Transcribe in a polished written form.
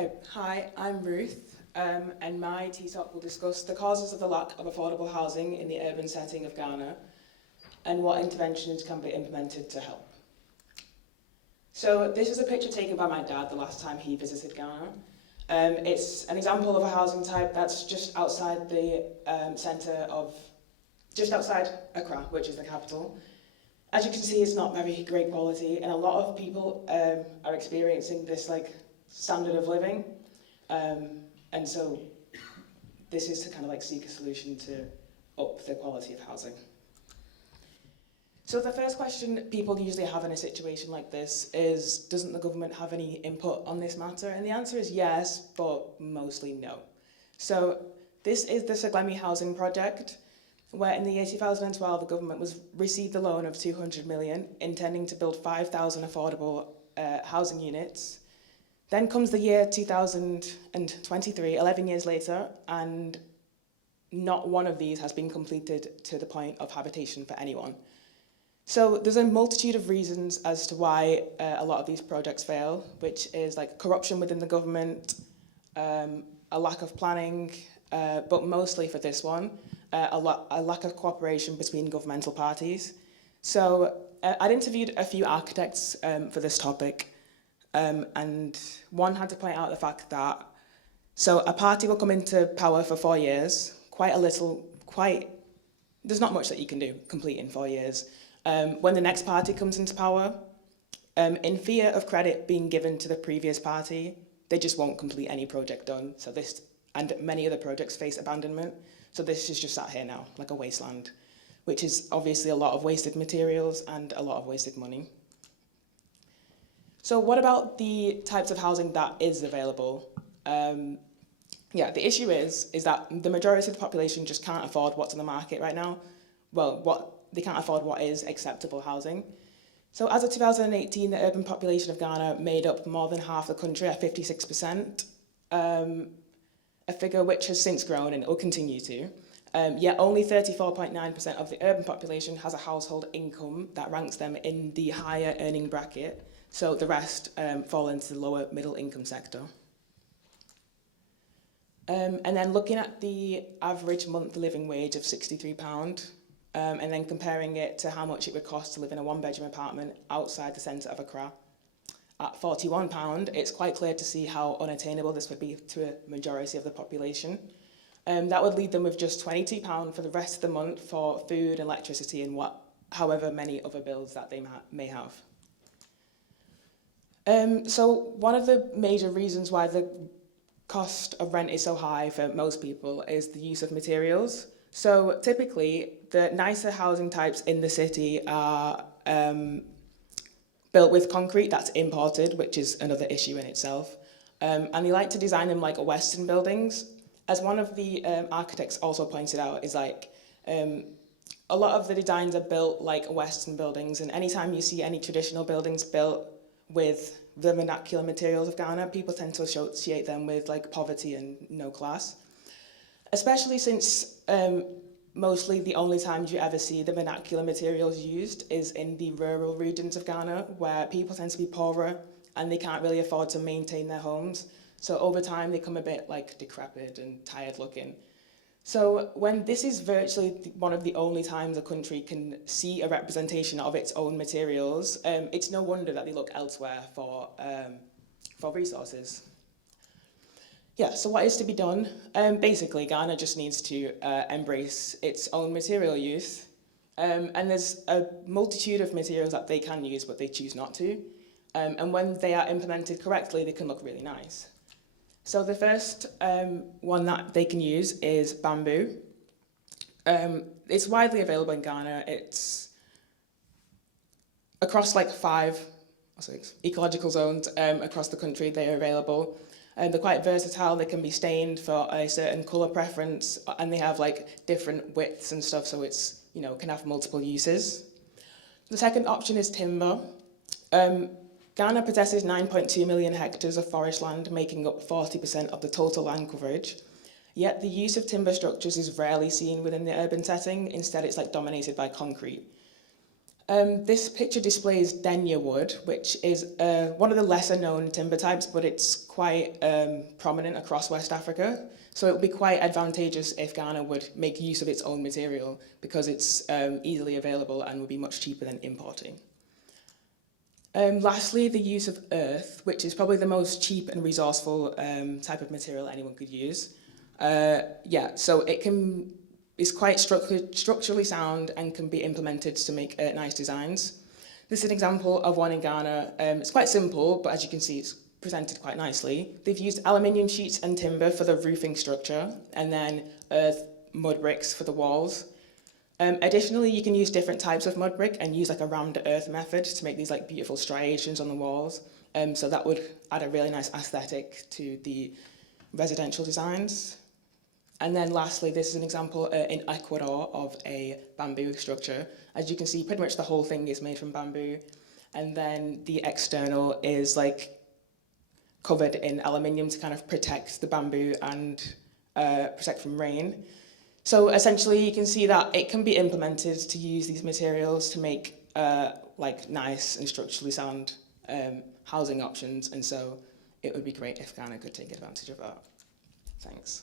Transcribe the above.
Okay, hi, I'm Ruth, and my TTOC will discuss the causes of the lack of affordable housing in the urban setting of Ghana and what interventions can be implemented to help. So this is a picture taken by my dad the last time he visited Ghana. It's an example of a housing type that's just outside the just outside Accra, which is the capital. As you can see, it's not very great quality, and a lot of people are experiencing this standard of living, and so this is to kind of seek a solution to up the quality of housing. So the first question people usually have in a situation like this is, doesn't the government have any input on this matter? And the answer is yes, but mostly no. So this is the Seglemi housing project, where in the year 2012 the government received a loan of 200 million, intending to build 5,000 affordable housing units. Then comes the year 2023, 11 years later, and not one of these has been completed to the point of habitation for anyone. So there's a multitude of reasons as to why a lot of these projects fail, which is corruption within the government, a lack of planning, but mostly for this one, a lack of cooperation between governmental parties. So I'd interviewed a few architects for this topic, and one had to point out the fact that, so a party will come into power for 4 years, there's not much that you can do complete in 4 years. When the next party comes into power, in fear of credit being given to the previous party, they just won't complete any project done. So this and many other projects face abandonment. So this is just sat here now, like a wasteland, which is obviously a lot of wasted materials and a lot of wasted money. So what about the types of housing that is available? The issue is that the majority of the population just can't afford what's on the market right now. Well, they can't afford what is acceptable housing. So as of 2018, the urban population of Ghana made up more than half the country at 56%, a figure which has since grown and will continue to. Yet only 34.9% of the urban population has a household income that ranks them in the higher earning bracket. So the rest fall into the lower middle income sector. And then looking at the average monthly living wage of £63, and then comparing it to how much it would cost to live in a one-bedroom apartment outside the centre of Accra, at £41, it's quite clear to see how unattainable this would be to a majority of the population. That would leave them with just £22 for the rest of the month for food, electricity, and however many other bills that they may have. So one of the major reasons why the cost of rent is so high for most people is the use of materials. So typically, the nicer housing types in the city are built with concrete that's imported, which is another issue in itself. And they like to design them like Western buildings. As one of the architects also pointed out, is a lot of the designs are built like Western buildings, and anytime you see any traditional buildings built with the vernacular materials of Ghana, people tend to associate them with poverty and no class. Especially since mostly the only times you ever see the vernacular materials used is in the rural regions of Ghana, where people tend to be poorer and they can't really afford to maintain their homes. So over time, they become a bit decrepit and tired looking. So when this is virtually one of the only times a country can see a representation of its own materials, it's no wonder that they look elsewhere for resources. Yeah, so what is to be done? Basically, Ghana just needs to embrace its own material use. And there's a multitude of materials that they can use, but they choose not to. And when they are implemented correctly, they can look really nice. So the first one that they can use is bamboo. It's widely available in Ghana. It's across 5 or 6 ecological zones across the country. They are available. They're quite versatile. They can be stained for a certain colour preference, and they have different widths and stuff, so it's can have multiple uses. The second option is timber. Ghana possesses 9.2 million hectares of forest land, making up 40% of the total land coverage. Yet the use of timber structures is rarely seen within the urban setting. Instead, it's dominated by concrete. This picture displays denia wood, which is one of the lesser known timber types, but it's quite prominent across West Africa. So it would be quite advantageous if Ghana would make use of its own material because it's easily available and would be much cheaper than importing. Lastly, the use of earth, which is probably the most cheap and resourceful type of material anyone could use. So it's quite structurally sound and can be implemented to make nice designs. This is an example of one in Ghana. It's quite simple, but as you can see, it's presented quite nicely. They've used aluminium sheets and timber for the roofing structure, and then earth mud bricks for the walls. Additionally, you can use different types of mud brick and use like a round earth method to make these like beautiful striations on the walls. So that would add a really nice aesthetic to the residential designs. And then lastly, this is an example in Ecuador of a bamboo structure. As you can see, pretty much the whole thing is made from bamboo. And then the external is like covered in aluminium to kind of protect the bamboo and protect from rain. So essentially you can see that it can be implemented to use these materials to make like nice and structurally sound housing options. And so it would be great if Ghana could take advantage of that. Thanks.